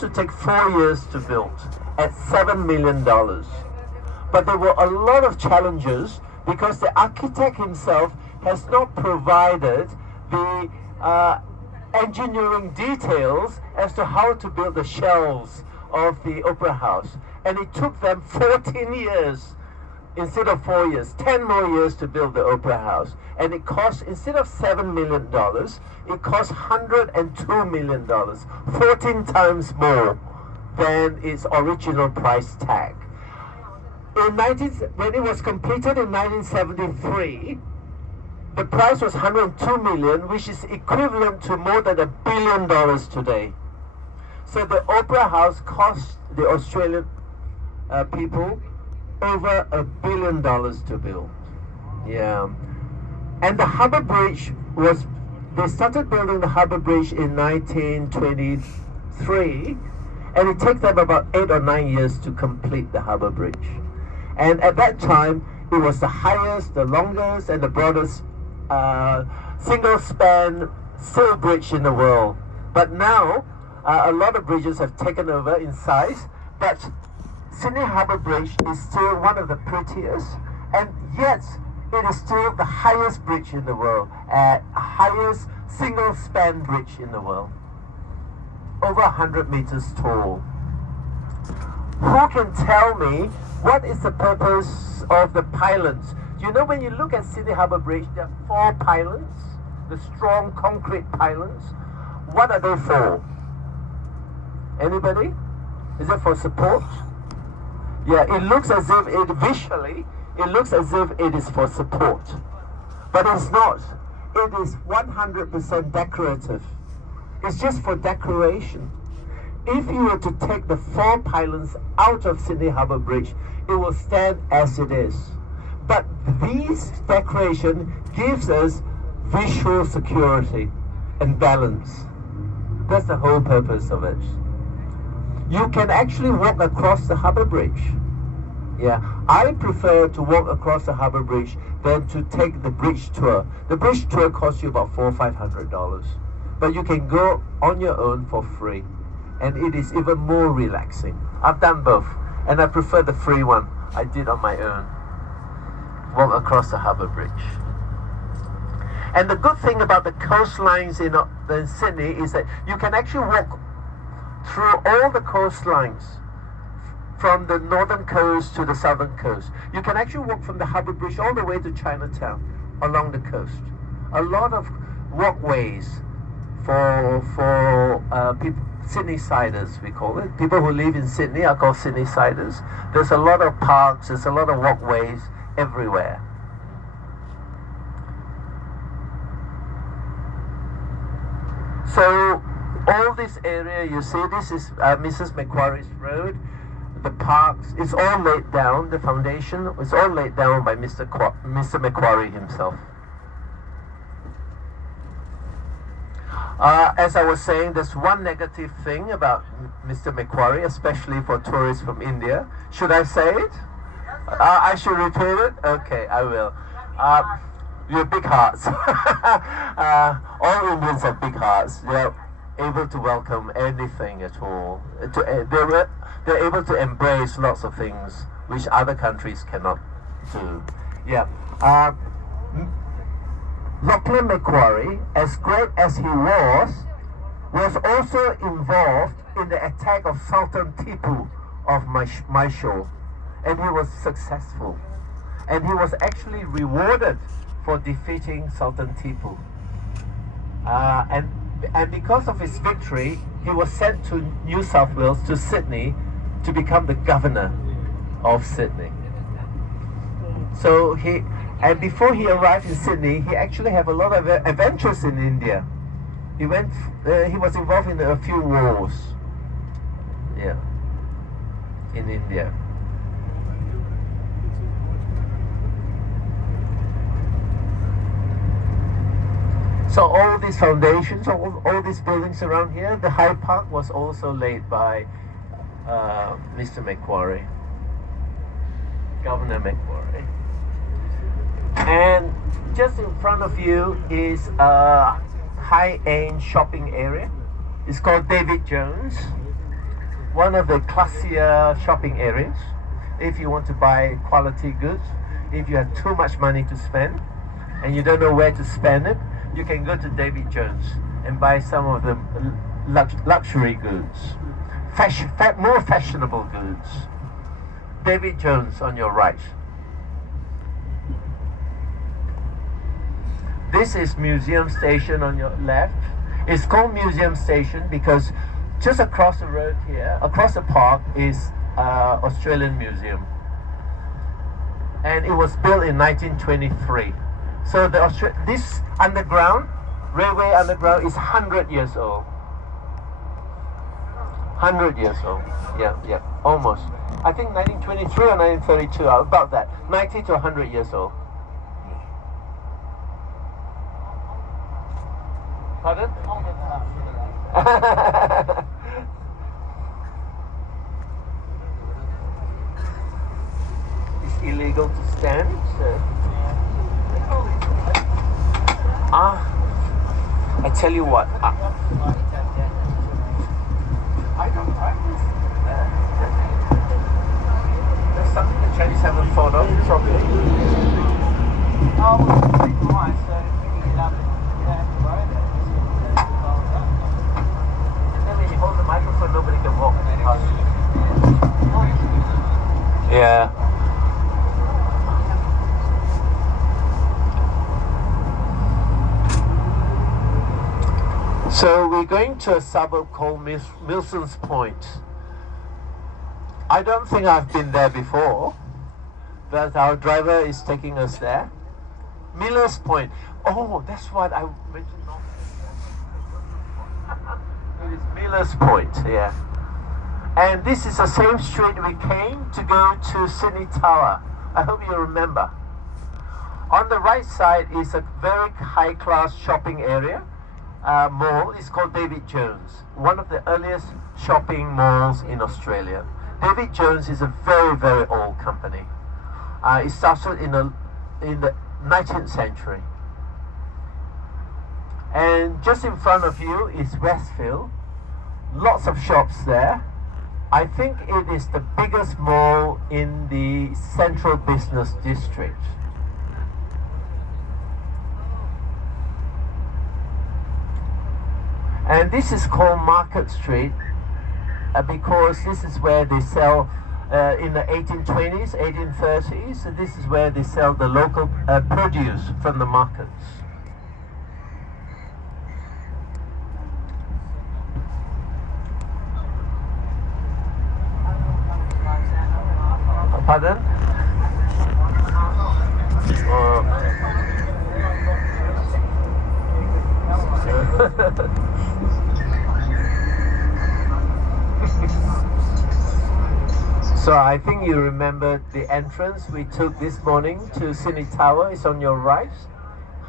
used to take 4 years to build at $7 million. But there were a lot of challenges because the architect himself has not provided the engineering details as to how to build the shelves of the Opera House. And it took them 14 years instead of 4 years, 10 more years to build the Opera House. And it cost, instead of $7 million, it cost $102 million, 14 times more than its original price tag. When it was completed in 1973, the price was $102 million, which is equivalent to more than $1 billion today. So the Opera House cost the Australian people over $1 billion to build. Yeah. And the Harbour Bridge was, they started building the Harbour Bridge in 1923, and it took them about 8 or 9 years to complete the Harbour Bridge. And at that time, it was the highest, the longest, and the broadest single-span sail bridge in the world. But now, a lot of bridges have taken over in size, but Sydney Harbour Bridge is still one of the prettiest, and yet it is still the highest bridge in the world, highest single-span bridge in the world, over 100 meters tall. Who can tell me what is the purpose of the pylons? You know, when you look at Sydney Harbour Bridge, there are 4 pylons, the strong concrete pylons. What are they for? Anybody? Is it for support? Yeah, it looks as if visually, it looks as if it is for support. But it's not. It is 100% decorative. It's just for decoration. If you were to take the 4 pylons out of Sydney Harbour Bridge, it will stand as it is. But this decoration gives us visual security and balance. That's the whole purpose of it. You can actually walk across the Harbour Bridge. Yeah, I prefer to walk across the Harbour Bridge than to take the bridge tour. The bridge tour costs you about $400 or $500, but you can go on your own for free, and it is even more relaxing. I've done both, and I prefer the free one. I did on my own. Walk across the Harbour Bridge. And the good thing about the coastlines in Sydney is that you can actually walk through all the coastlines from the northern coast to the southern coast. You can actually walk from the Harbour Bridge all the way to Chinatown along the coast. A lot of walkways for people, Sydney-siders we call it. People who live in Sydney are called Sydney-siders. There's a lot of parks, there's a lot of walkways everywhere. So all this area you see, this is Mrs. Macquarie's Road. The parks, it's all laid down, the foundation was all laid down by Mr. Macquarie himself. As I was saying, there's one negative thing about Mr. Macquarie, especially for tourists from India. Should I say it? I should repeat it? Okay, I will. You have big hearts. All Indians have big hearts. They're able to welcome anything at all. They're able to embrace lots of things which other countries cannot do. Yeah. Lachlan Macquarie, as great as he was also involved in the attack of Sultan Tipu of Mysore, and he was successful. And he was actually rewarded for defeating Sultan Tipu. And because of his victory, he was sent to New South Wales, to Sydney, to become the governor of Sydney. So and before he arrived in Sydney, he actually had a lot of adventures in India. He was involved in a few wars. Yeah, in India. So all these foundations, all these buildings around here, the Hyde Park was also laid by Mr. Macquarie, Governor Macquarie. And just in front of you is a high-end shopping area. It's called David Jones. one of the classier shopping areas. If you want to buy quality goods, if you have too much money to spend and you don't know where to spend it, you can go to David Jones and buy some of the luxury goods, more fashionable goods. David Jones on your right. This is Museum Station on your left. It's called Museum Station because just across the road here, across the park, is Australian Museum. And it was built in 1923. So this railway underground is 100 years old. 100 years old. Yeah, almost. I think 1923 or 1932, about that. 90 to 100 years old. Pardon? It's illegal to stand. So. I tell you what. I don't practice. There's something the Chinese haven't thought of. It's okay. Hold the microphone, nobody can walk past. Yeah. So we're going to a suburb called Milsons Point. I don't think I've been there before, but our driver is taking us there. Millers Point. Oh, that's what I mentioned. It is Millers Point, yeah. And this is the same street we came to go to Sydney Tower. I hope you remember. On the right side is a very high-class shopping area. Mall is called David Jones, one of the earliest shopping malls in Australia. David Jones is a very, very old company. It started in the 19th century. And just in front of you is Westfield. Lots of shops there. I think it is the biggest mall in the central business district. And this is called Market Street because this is where they sell in the 1820s, 1830s. So this is where they sell the local produce from the markets. Pardon? So I think you remember the entrance we took this morning to Sydney Tower. It's on your right,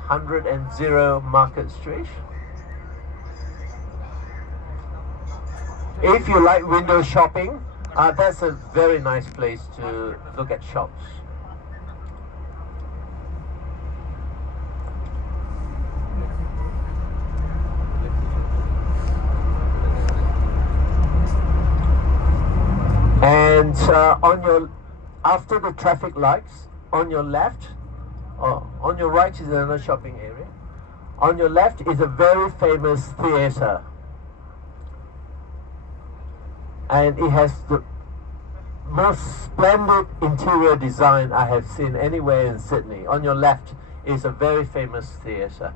100 Market Street. If you like window shopping, that's a very nice place to look at shops. And after the traffic lights, on your left, on your right is another shopping area. On your left is a very famous theatre. And it has the most splendid interior design I have seen anywhere in Sydney. On your left is a very famous theatre.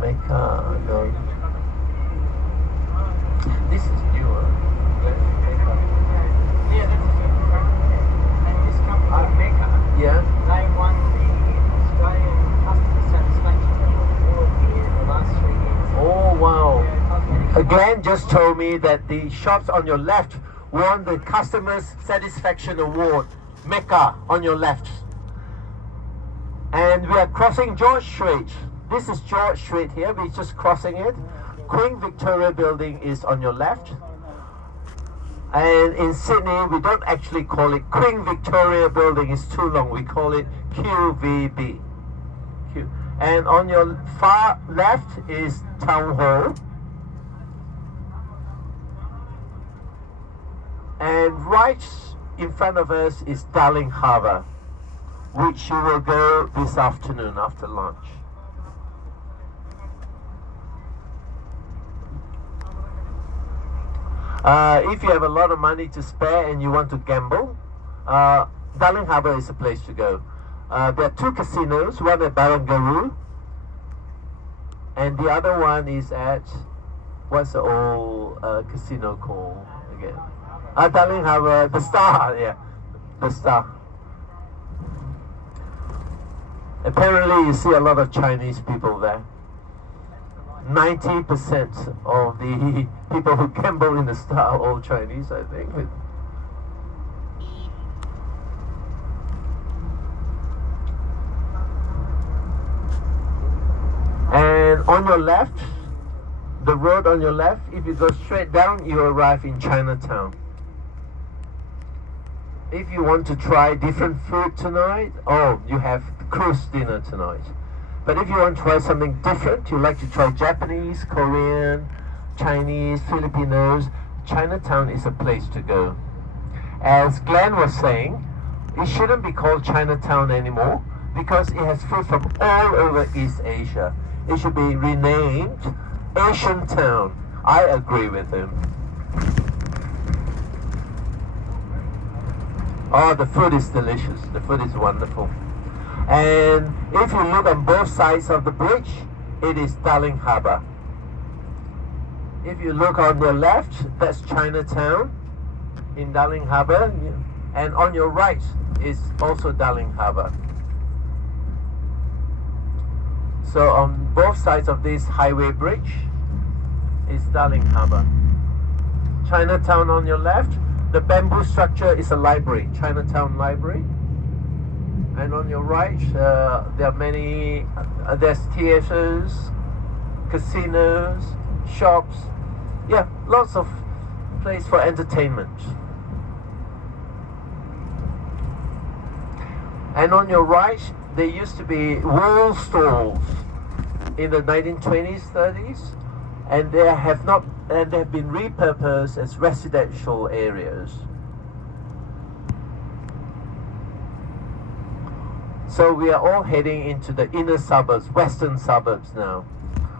Mecca, no. This is newer. Yeah, this is Mecca. Yeah. They won the Australian Customer Satisfaction Award here in the last 3 years. Oh wow. Again, just told me that the shops on your left won the Customers Satisfaction Award. Mecca on your left. And we are crossing George Street. This is George Street here, we're just crossing it. Queen Victoria Building is on your left. And in Sydney, we don't actually call it Queen Victoria Building, it's too long. We call it QVB. And on your far left is Town Hall. And right in front of us is Darling Harbour, which you will go this afternoon after lunch. If you have a lot of money to spare and you want to gamble, Darling Harbour is a place to go. There are two casinos, one at Barangaroo, and the other one is at, what's the old casino called again? Darling Harbour, the Star, yeah, the Star. Apparently you see a lot of Chinese people there. 90% of the people who gamble in the Star are all Chinese, I think. And on your left, the road on your left, if you go straight down, you arrive in Chinatown. If you want to try different food tonight, you have cruise dinner tonight. But if you want to try something different, you like to try Japanese, Korean, Chinese, Filipinos, Chinatown is a place to go. As Glenn was saying, it shouldn't be called Chinatown anymore because it has food from all over East Asia. It should be renamed Asian Town. I agree with him. Oh, the food is delicious. The food is wonderful. And if you look on both sides of the bridge, it is Darling Harbour. If you look on your left, that's Chinatown in Darling Harbour. And on your right is also Darling Harbour. So on both sides of this highway bridge is Darling Harbour. Chinatown on your left, the bamboo structure is a library, Chinatown Library. And on your right, there are many, there's theatres, casinos, shops. Yeah, lots of place for entertainment. And on your right, there used to be wool stalls in the 1920s, 30s, and they have been repurposed as residential areas. So we are all heading into the inner suburbs, western suburbs now.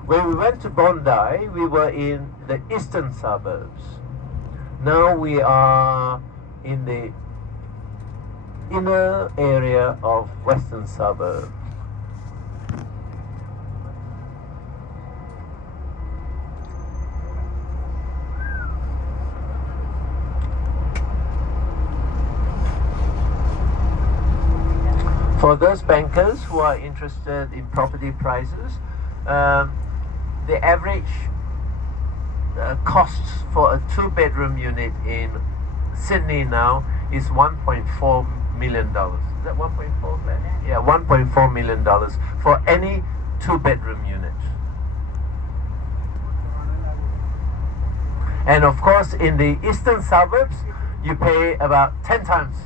When we went to Bondi, we were in the eastern suburbs. Now we are in the inner area of western suburbs. For those bankers who are interested in property prices, the average cost for a 2-bedroom unit in Sydney now is $1.4 million. Is that 1.4? Yeah, $1.4 million for any 2-bedroom unit. And of course, in the eastern suburbs, you pay about 10 times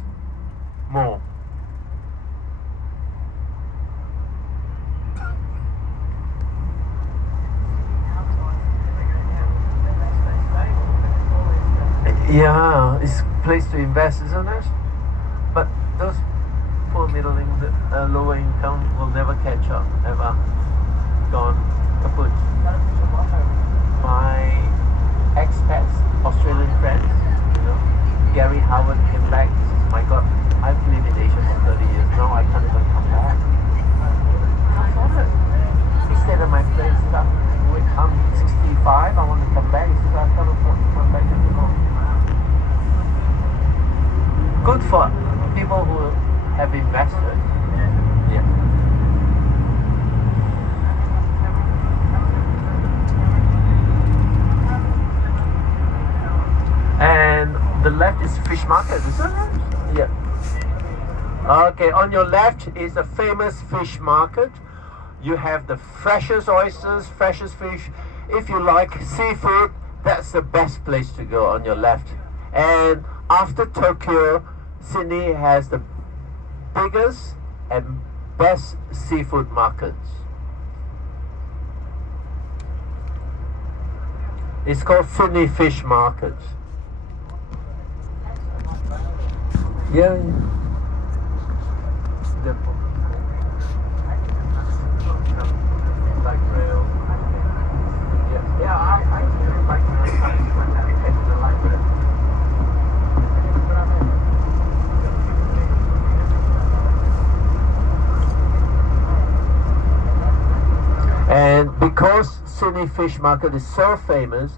more. Yeah, it's a place to invest, isn't it? But those poor lower income will never catch up, ever. Gone kaput. My expats, Australian friends, Gary Howard came back. He says, my God, I've lived in Asia for 30 years now, I can't even come back. He stayed at my place, I'm 65, I want to come back. He says, I can't afford to come back anymore. Good for people who have invested. Yeah. And the left is fish market, isn't it? Yeah. Okay, on your left is a famous fish market. You have the freshest oysters, freshest fish. If you like seafood, that's the best place to go on your left. And after Tokyo, Sydney has the biggest and best seafood markets. It's called Sydney Fish Market. Yeah. Light rail. Yeah, I do like the light rail. And because Sydney Fish Market is so famous,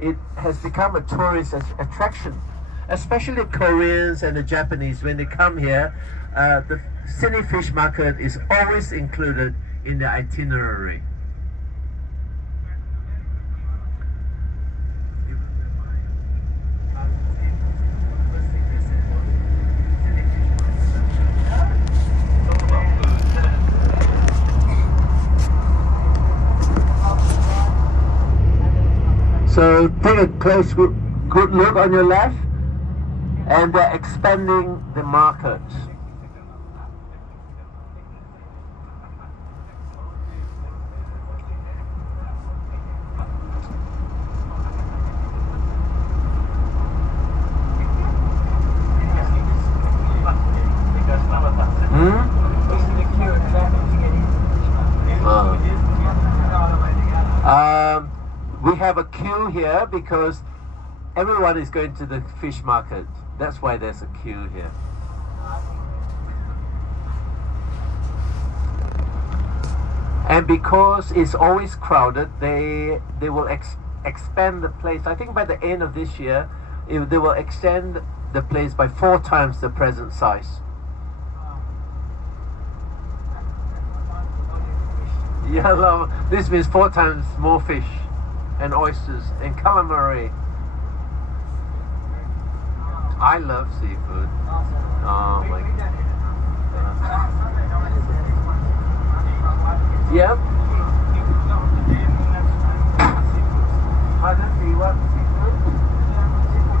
it has become a tourist attraction. Especially Koreans and the Japanese, when they come here, the Sydney Fish Market is always included in the itinerary. So take a close good look on your left, and they're expanding the market. We have a queue here because everyone is going to the fish market. That's why there's a queue here. And because it's always crowded, they will expand the place. I think by the end of this year, they will extend the place by 4 times the present size. Yeah, this means 4 times more fish and oysters and calamari. I love seafood. Oh my God. Yep. Pardon me, what seafood?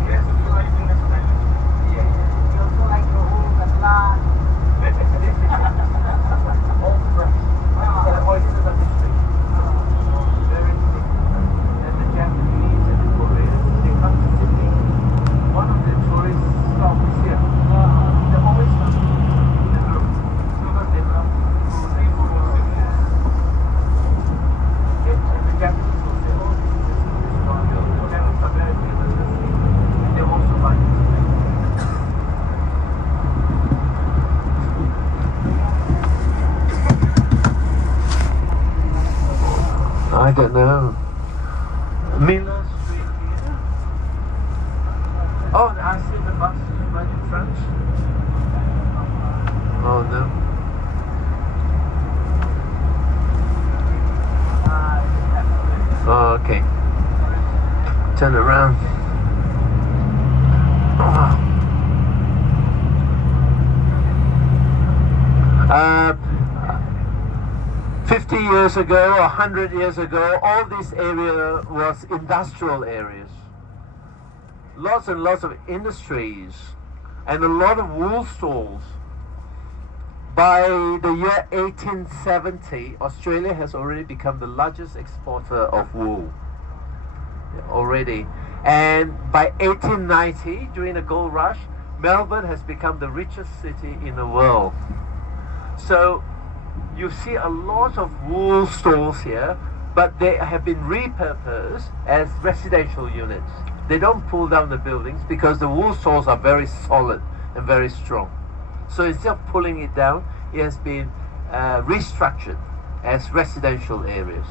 Yes, you like in the style. Yeah. You also like the whole katla. All fresh. The oysters are different. Very thick. And the Japanese and the Koreans, they come to Sydney. One of the tourist stops here. They always come in the group. So that they come to seafood or Sydney. And the Japanese will say, oh, this is not good. The Japanese are very famous for seafood. And they also like it. I don't know. Miller Street here. Oh, I see the bus right in front. Oh no. Oh, okay. Turn around. Oh. 50 years ago, 100 years ago, all this area was industrial areas. Lots and lots of industries and a lot of wool stalls. By the year 1870, Australia has already become the largest exporter of wool. Already. And by 1890, during the gold rush, Melbourne has become the richest city in the world. So you see a lot of wool stores here, but they have been repurposed as residential units. They don't pull down the buildings because the wool stores are very solid and very strong. So instead of pulling it down, it has been restructured as residential areas.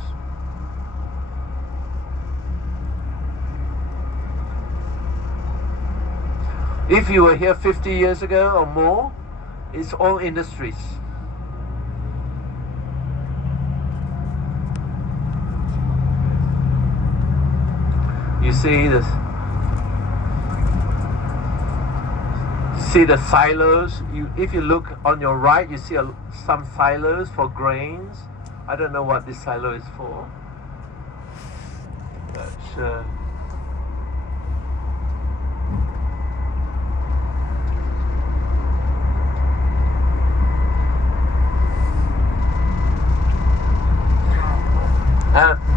If you were here 50 years ago or more, it's all industries. You see this? See the silos? If you look on your right, you see some silos for grains. I don't know what this silo is for. But,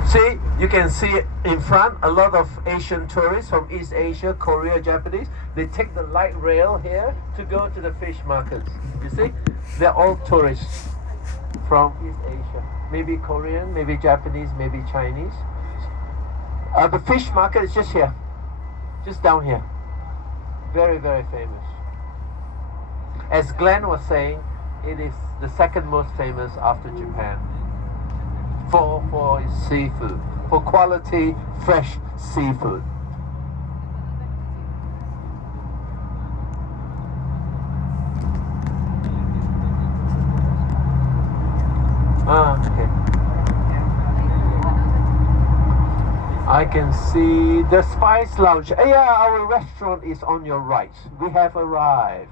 see, You can see in front a lot of Asian tourists from East Asia, Korea, Japanese. They take the light rail here to go to the fish markets. You see, they're all tourists from East Asia. Maybe Korean, maybe Japanese, maybe Chinese. The fish market is just here, just down here. Very, very famous. As Glenn was saying, it is the second most famous after Japan for its seafood, for quality, fresh seafood. Okay. I can see the Spice Lounge. Yeah, our restaurant is on your right. We have arrived.